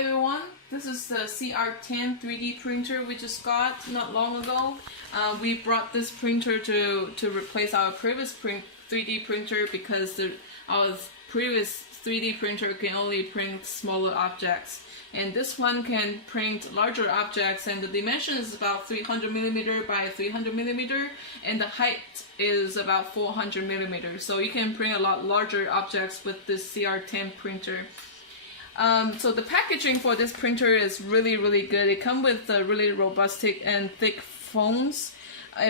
everyone, this is the CR-10 3D printer we just got not long ago. We brought this printer to replace our previous 3D printer because our previous 3D printer can only print smaller objects, and this one can print larger objects, and the dimension is about 300mm by 300mm, and the height is about 400mm, so you can print a lot larger objects with this CR-10 printer. So the packaging for this printer is really good. It comes with really robust and thick foams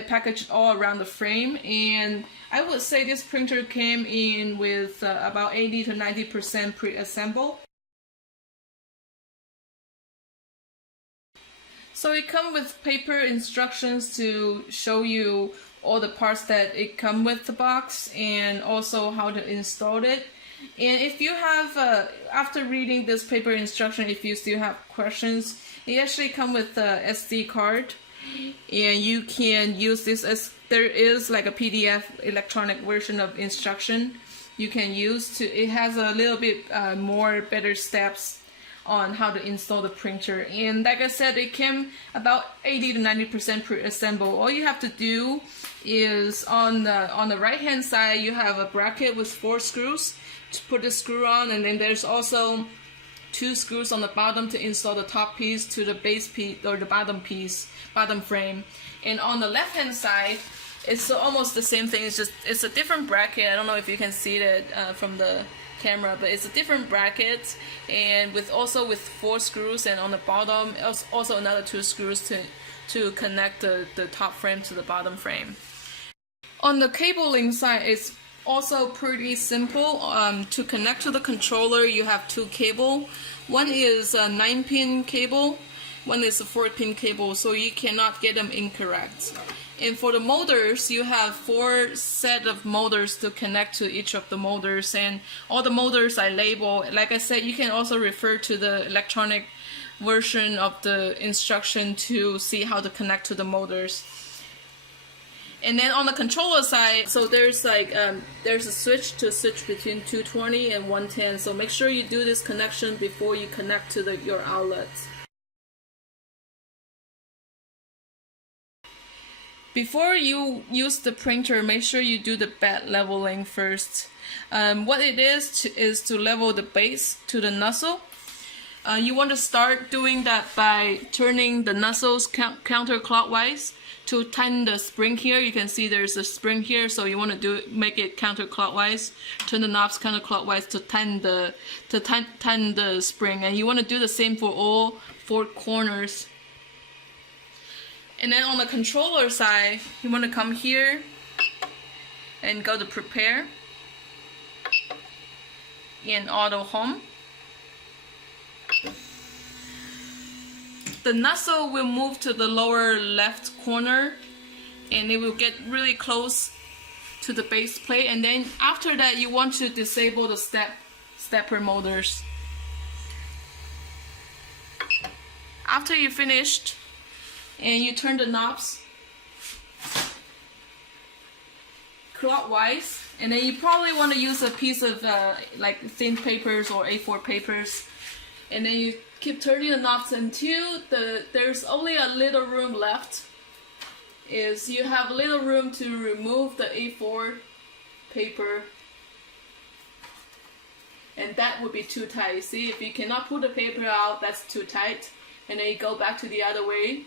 packaged all around the frame, and I would say this printer came in with about 80 to 90% pre-assembled. So it comes with paper instructions to show you all the parts that it comes with the box, and also how to install it. And if you have, after reading this paper instruction, if you still have questions, it actually comes with a SD card, and you can use this as there is like a PDF electronic version of instruction you can use to. It has a little bit more better steps on how to install the printer, and like I said, it came about 80 to 90% pre-assembled. All you have to do is on the right hand side you have a bracket with 4 screws to put the screw on, and then there's also 2 screws on the bottom to install the top piece to the base piece or the bottom frame. And on the left hand side it's almost the same thing. It's a different bracket. I don't know if you can see it from the camera, but it's a different bracket, and also with 4 screws, and on the bottom also another 2 screws to connect the top frame to the bottom frame. On the cabling side, it's also pretty simple. To connect to the controller, you have 2 cable. One is a 9-pin cable, one is a 4-pin cable, so you cannot get them incorrect. And for the motors, you have 4 set of motors to connect to each of the motors, and all the motors I label. Like I said, you can also refer to the electronic version of the instruction to see how to connect to the motors. And then on the controller side, so there's like there's a switch to switch between 220 and 110. So make sure you do this connection before you connect to your outlets. Before you use the printer, make sure you do the bed leveling first. What it is to level the base to the nozzle. You want to start doing that by turning the nozzles counterclockwise to tighten the spring here. You can see there's a spring here, so you want to make it counterclockwise. Turn the knobs counterclockwise to tighten the spring, and you want to do the same for all 4 corners. And then on the controller side, you want to come here and go to prepare in auto home. The nozzle will move to the lower left corner, and it will get really close to the base plate. And then after that, you want to disable the stepper motors. After you finished, and you turn the knobs clockwise, and then you probably want to use a piece of like thin papers or A4 papers, and then you keep turning the knobs until there's only a little room left. You have a little room to remove the A4 paper, and that would be too tight. See, if you cannot pull the paper out, that's too tight, and then you go back to the other way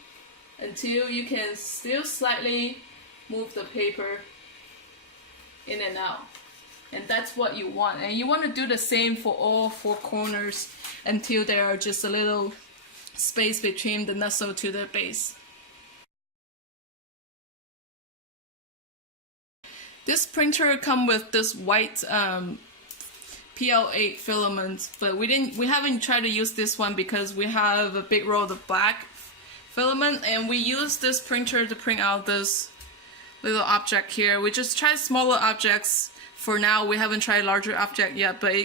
until you can still slightly move the paper in and out. And that's what you want. And you want to do the same for all 4 corners until there are just a little space between the nozzle to the base. This printer comes with this white PL8 filament, but we haven't tried to use this one because we have a big roll of black filament, and we use this printer to print out this little object here. We just tried smaller objects for now. We haven't tried larger object yet, but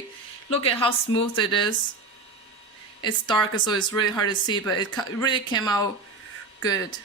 look at how smooth it is. It's dark, so it's really hard to see, but it really came out good.